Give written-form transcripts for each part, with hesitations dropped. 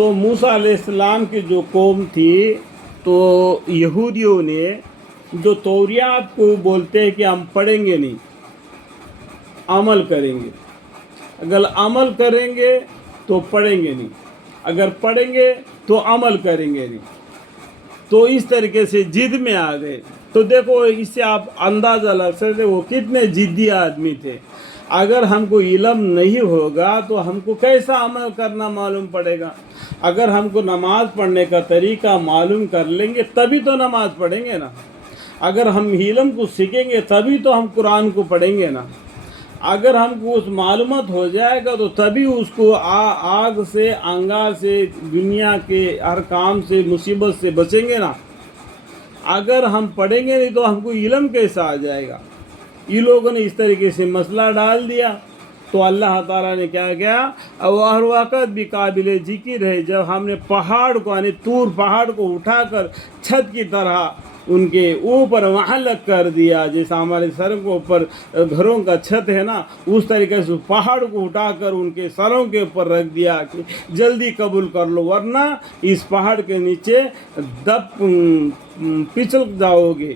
تو موسیٰ علیہ السلام کی جو قوم تھی تو یہودیوں نے جو توریات کو بولتے ہیں کہ ہم پڑھیں گے نہیں، عمل کریں گے، اگر عمل کریں گے تو پڑھیں گے نہیں، اگر پڑھیں گے تو عمل کریں گے نہیں، تو اس طریقے سے ضد میں آ گئے۔ تو دیکھو اس سے آپ اندازہ لگ سکتے وہ کتنے ضدی آدمی تھے۔ اگر ہم کو علم نہیں ہوگا تو ہم کو کیسا عمل کرنا معلوم پڑے گا؟ اگر ہم کو نماز پڑھنے کا طریقہ معلوم کر لیں گے تبھی تو نماز پڑھیں گے نا۔ اگر ہم علم کو سیکھیں گے تبھی تو ہم قرآن کو پڑھیں گے نا۔ اگر ہم کو اس معلومات ہو جائے گا تو تبھی اس کو آگ سے، انگار سے، دنیا کے ہر کام سے، مصیبت سے بچیں گے نا۔ اگر ہم پڑھیں گے نہیں تو ہم کو علم کیسا آ جائے گا؟ یہ لوگوں نے اس طریقے سے مسئلہ ڈال دیا۔ تو اللہ تعالیٰ نے کیا کیا؟ اور ہر وقت بھی قابل ذکر ہے جب ہم نے پہاڑ کو یعنی طور پہاڑ کو اٹھا کر چھت کی طرح ان کے اوپر معلق کر دیا، جیسا ہمارے سروں کے اوپر گھروں کا چھت ہے نا، اس طریقے سے پہاڑ کو اٹھا کر ان کے سروں کے اوپر رکھ دیا کہ جلدی قبول کر لو ورنہ اس پہاڑ کے نیچے دب پچھل جاؤ گے۔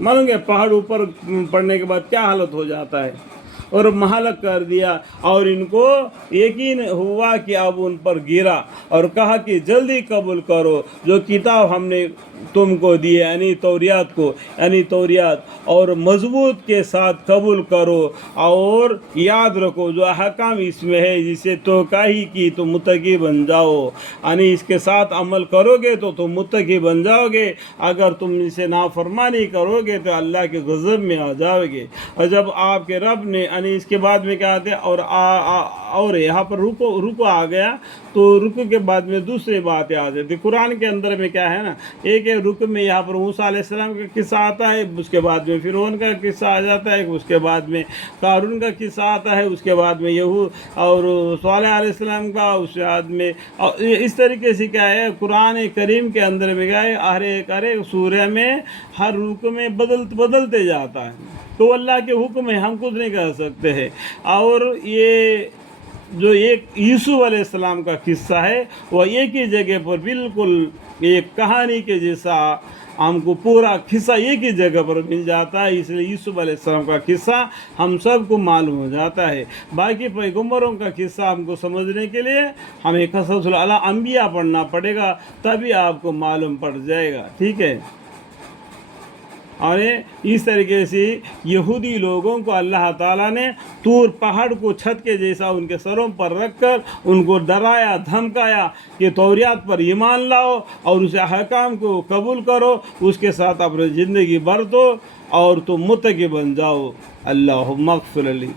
معلوم ہے پہاڑ اوپر پڑنے کے بعد کیا حالت ہو جاتا ہے، اور مہلک کر دیا۔ اور ان کو یقین ہوا کہ اب ان پر گرا اور کہا کہ جلدی قبول کرو جو کتاب ہم نے تم کو دی یعنی توریات کو، یعنی توریات، اور مضبوط کے ساتھ قبول کرو اور یاد رکھو جو احکام اس میں ہے جسے توقعی کی تو متقی بن جاؤ، یعنی اس کے ساتھ عمل کرو گے تو تم متقی بن جاؤ گے، اگر تم اسے نافرمانی کرو گے تو اللہ کے غضب میں آ جاؤ گے۔ اور جب آپ کے رب نے یعنی اس کے بعد میں کیا آتے اور یہاں پر رکو آ گیا تو رکو کے بعد میں دوسری باتیں آ جاتی۔ قرآن کے اندر میں کیا ہے نا، ایک رکو میں یہاں پر موسیٰ علیہ السلام کا قصہ آتا ہے، اس کے بعد میں فرعون کا قصہ آ جاتا ہے، اس کے بعد میں قارون کا قصہ آتا ہے، اس کے بعد میں یہود اور صالح علیہ السلام کا، اس کے بعد میں اس طریقے سے کیا ہے قرآن کریم کے اندر میں کیا ہے ہر ایک سورہ میں ہر رکو میں بدلتے جاتا ہے۔ تو اللہ کے حکم ہے، ہم کچھ نہیں کر سکتے ہیں۔ اور یہ جو ایک یوسف علیہ السلام کا قصہ ہے وہ ایک ہی جگہ پر بالکل ایک کہانی کے جیسا ہم کو پورا قصہ ایک ہی جگہ پر مل جاتا ہے، اس لیے یوسف علیہ السلام کا قصہ ہم سب کو معلوم ہو جاتا ہے۔ باقی پیغمبروں کا قصہ ہم کو سمجھنے کے لیے ہمیں قصص الانبیاء پڑھنا پڑے گا، تبھی آپ کو معلوم پڑ جائے گا، ٹھیک ہے۔ اور اس طریقے سے یہودی لوگوں کو اللہ تعالیٰ نے طور پہاڑ کو چھت کے جیسا ان کے سروں پر رکھ کر ان کو ڈرایا، دھمکایا کہ توریات پر ایمان لاؤ اور اس احکام کو قبول کرو، اس کے ساتھ اپنی زندگی برتو اور تم متقی بن جاؤ۔ اللہم اغفر لی۔